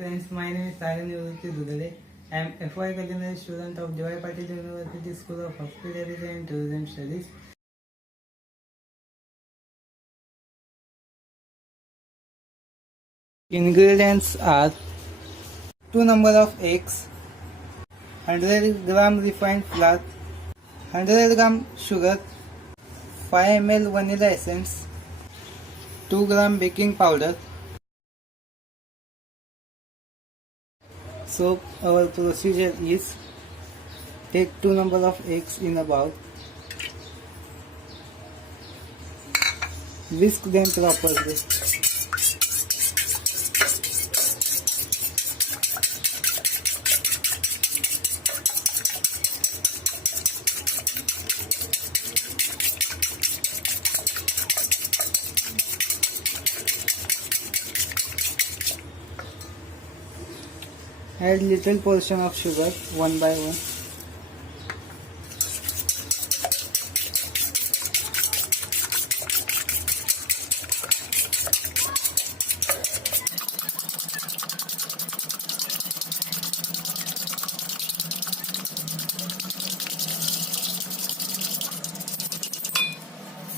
Friends, my name is Sagan Yudhudale. I am FY culinary student of J.Y. Patil University School of Hospitality and Tourism Studies. Ingredients are 2 number of eggs, 100 gram refined flour, 100 gram sugar, 5 ml vanilla essence, 2 gram baking powder. So our procedure is: take 2 number of eggs in a bowl, whisk them properly. Add little portion of sugar one by one.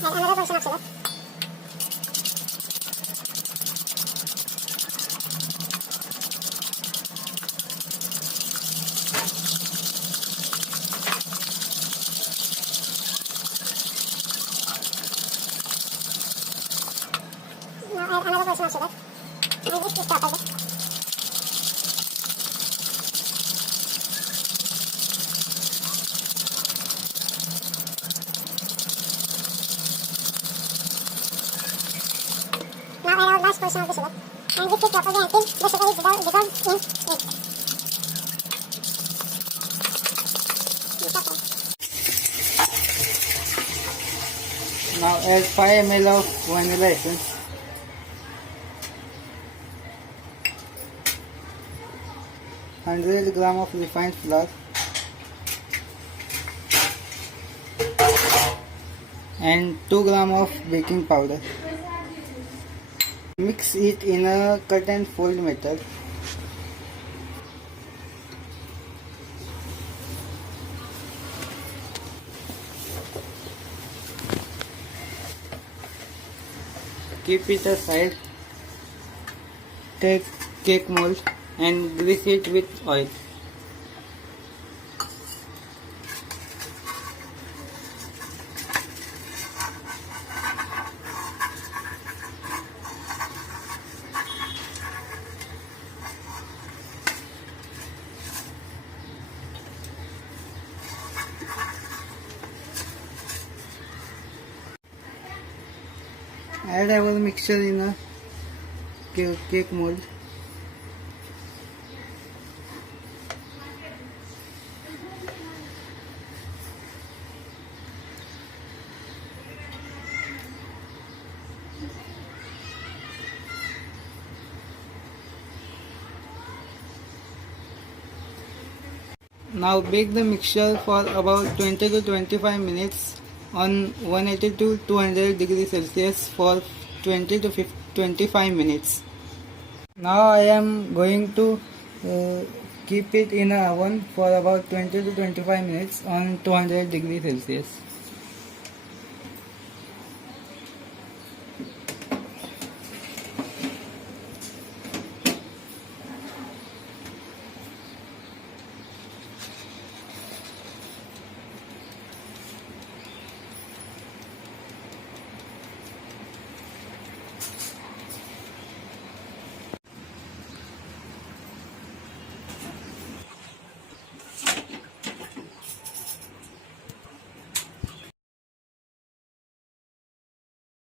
Add another portion of sugar. Now add another portion of sugar and whisk this properly. Now add a large portion of the sugar and whisk it properly until the sugar is dissolved in it. Now add 5 ml of vanilla essence. (100 gram of refined flour) and 2 gram of baking powder. Mix it in a cut and fold method. Keep it aside. Take cake mold and grease it with oil. Add our mixture in a cake mold. Now bake the mixture for about 20 to 25 minutes on 180 to 200 degrees Celsius for 20 to 25 minutes. Now I am going to keep it in an oven for about 20 to 25 minutes on 200 degrees Celsius.